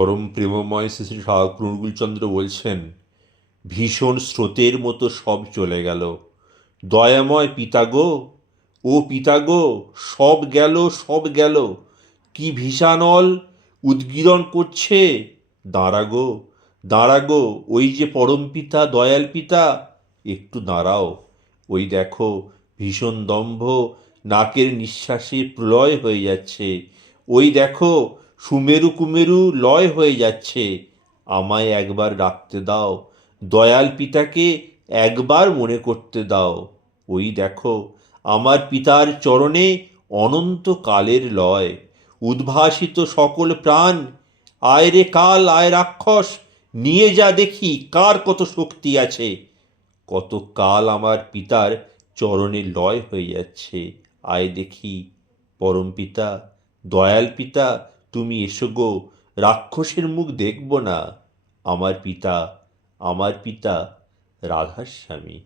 পরম প্রেমময় শ্রী শ্রী ঠাকুর অনুকূলচন্দ্র বলছেন, ভীষণ স্রোতের মতো সব চলে গেল, দয়াময় পিতা গো, ও পিতা গো, সব গেল, সব গেল, কি ভীষানল উদ্গীরণ করছে। দাঁড়া গো, দাঁড়া গো, ওই যে পরম পিতা, দয়াল পিতা, একটু দাঁড়াও। ওই দেখো, ভীষণ দম্ভ, নাকের নিঃশ্বাসে প্রলয় হয়ে যাচ্ছে। ওই দেখো, সুমেরু কুমেরু লয় হয়ে যাচ্ছে। আমায় একবার ডাকতে দাও, দয়াল পিতাকে একবার মনে করতে দাও। ওই দেখো, আমার পিতার চরণে অনন্ত কালের লয়, উদ্ভাসিত সকল প্রাণ। আয় রে কাল, আয় রাক্ষস, নিয়ে যা দেখি কার কত শক্তি আছে। কত কাল আমার পিতার চরণে লয় হয়ে যাচ্ছে। আয় দেখি, পরম পিতা, দয়াল পিতা, তুমি এসো গো, রাক্ষসের মুখ দেখব না। আমার পিতা, আমার পিতা রাধাস্বামী।